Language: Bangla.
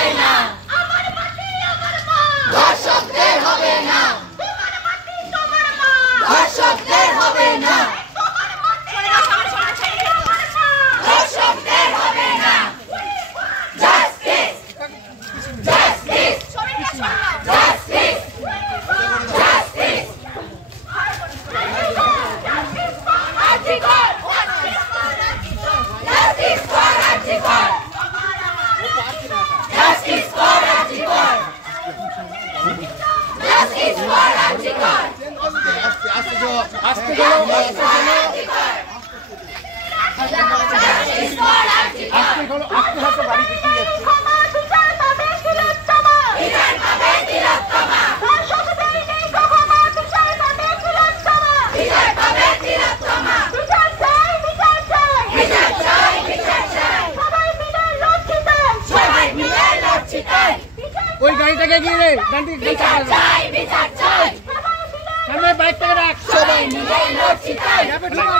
হবে না, আমার মাটি আমার মা, ধর্ষকদের হবে না, তোমার মাটি তোমার মা, ধর্ষকদের হবে না, তোমার মাটি আমার মা, ধর্ষকদের হবে না। Justice justice justice justice RG Kar justice for RG Kar justice for RG Kar justice for RG Kar আস্তে চলো জাস্টিস ফর আর্জিকর আস্তে হাতে গাড়ি পিছিয়ে যাচ্ছে। ক্ষমা বিচার পাবে তিলোত্তমা, বিচার পাবে তিলোত্তমা, ধর্ষকদের নেই ক্ষমা বিচার পাবে তিলোত্তমা, বিচার পাবে তিলোত্তমা, বিচার চাই বিচার চাই, বিচার চাই বিচার চাই, সবাই মিলে লড়ছি তাই, সবাই মিলে লড়ছি তাই, ওই গাড়িটাকে গিয়ে রে গাড়ি বিচার চাই বিচার চাই, সবাই মিলে সামনে বাইকটাকে রাখ। সবাই মিলে লড়ছি তাই, ঢুকাও